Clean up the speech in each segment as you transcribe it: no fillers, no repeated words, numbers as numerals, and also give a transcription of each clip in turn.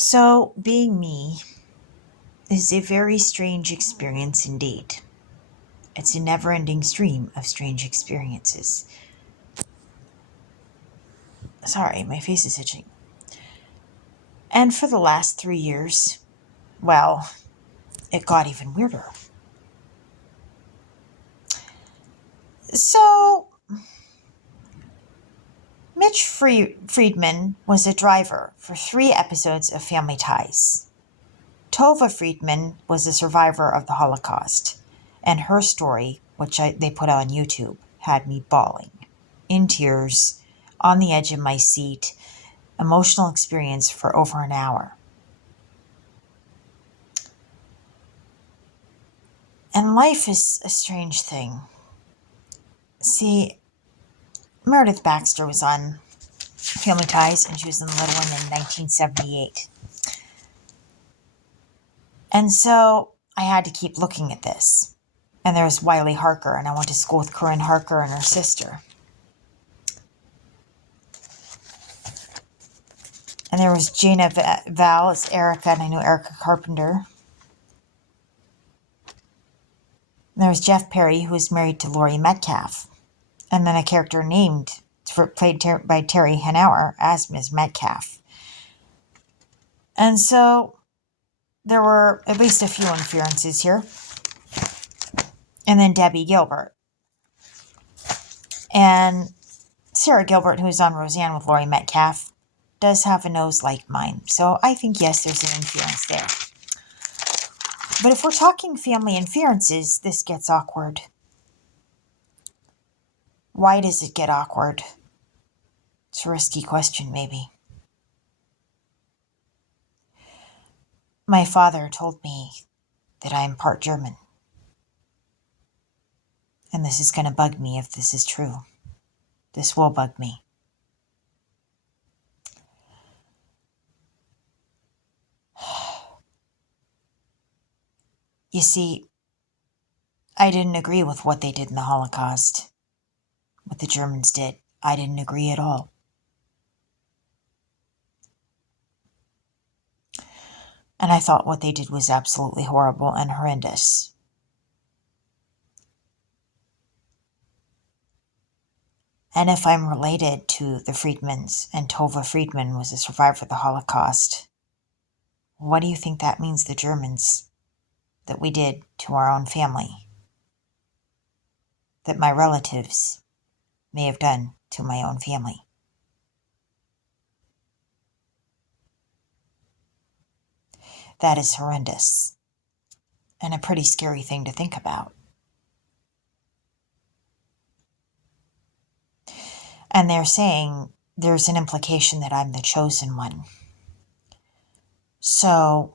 So, being me is a very strange experience indeed. It's a never ending stream of strange experiences. Sorry, my face is itching. And for the last 3 years, well, it got even weirder. So, Friedman was a driver for 3 episodes of Family Ties. Tova Friedman was a survivor of the Holocaust, and her story, which they put on YouTube, had me bawling, in tears, on the edge of my seat, emotional experience for over an hour. And life is a strange thing. See, Meredith Baxter was on Family Ties, and she was in the Little One in 1978. And so I had to keep looking at this. And there's Wiley Harker, and I went to school with Corinne Harker and her sister. And there was Gina Val as Erica, and I knew Erica Carpenter. And there was Jeff Perry, who was married to Laurie Metcalf. And then a character played by Terry Hanauer as Ms. Metcalf. And so there were at least a few inferences here. And then Debbie Gilbert. And Sarah Gilbert, who's on Roseanne with Laurie Metcalf, does have a nose like mine. So I think, yes, there's an inference there. But if we're talking family inferences, this gets awkward. Why does it get awkward? It's a risky question, maybe. My father told me that I am part German. And this is going to bug me if this is true. This will bug me. You see, I didn't agree with what they did in the Holocaust. What the Germans did. I didn't agree at all. And I thought what they did was absolutely horrible and horrendous. And if I'm related to the Friedmans, and Tova Friedman was a survivor of the Holocaust, what do you think that means the Germans that we did to our own family? That my relatives may have done to my own family? That is horrendous. And a pretty scary thing to think about. And they're saying there's an implication that I'm the chosen one. So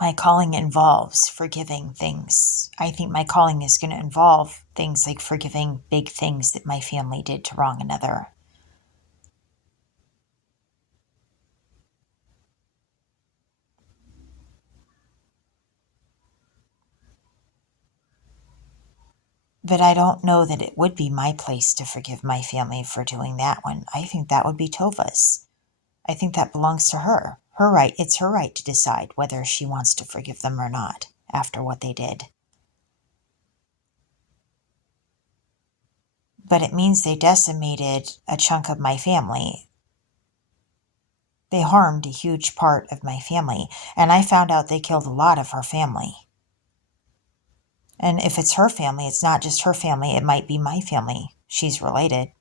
my calling involves forgiving things. I think my calling is going to involve things like forgiving big things that my family did to wrong another. But I don't know that it would be my place to forgive my family for doing that one. I think that would be Tova's. I think that belongs to her. Her right. It's her right to decide whether she wants to forgive them or not after what they did. But it means they decimated a chunk of my family. They harmed a huge part of my family. And I found out they killed a lot of her family. And if it's her family, it's not just her family. It might be my family. She's related.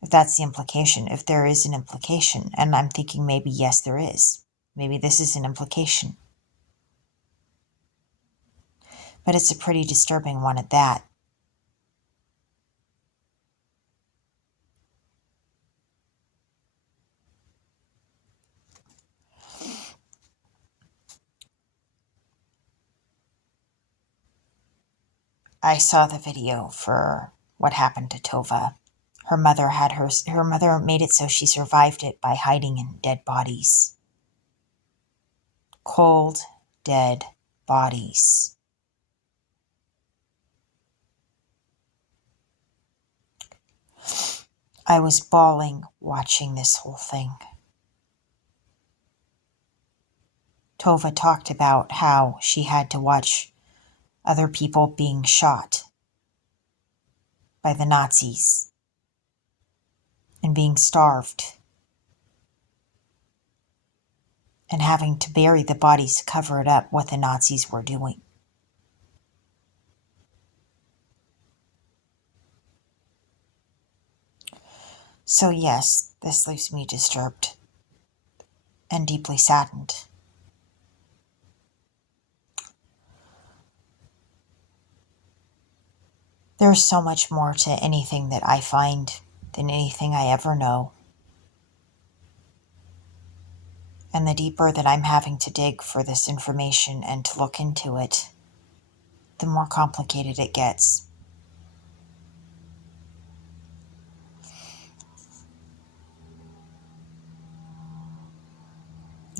If that's the implication, if there is an implication. And I'm thinking maybe, yes, there is. Maybe this is an implication. But it's a pretty disturbing one at that. I saw the video for what happened to Tova. Her mother made it so she survived it by hiding in dead bodies. Cold, dead bodies. I was bawling watching this whole thing. Tova talked about how she had to watch other people being shot by the Nazis and being starved and having to bury the bodies to cover it up what the Nazis were doing. So yes, this leaves me disturbed and deeply saddened. There's so much more to anything that I find than anything I ever know. And the deeper that I'm having to dig for this information and to look into it, the more complicated it gets.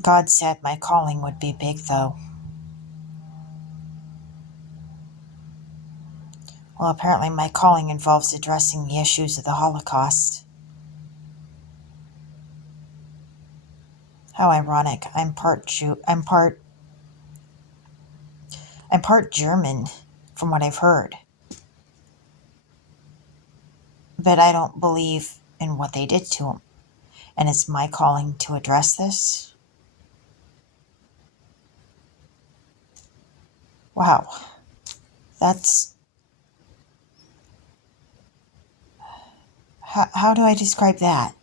God said my calling would be big, though. Well, apparently my calling involves addressing the issues of the Holocaust. How ironic. I'm part German, from what I've heard. But I don't believe in what they did to him. And it's my calling to address this. Wow. That's... How do I describe that?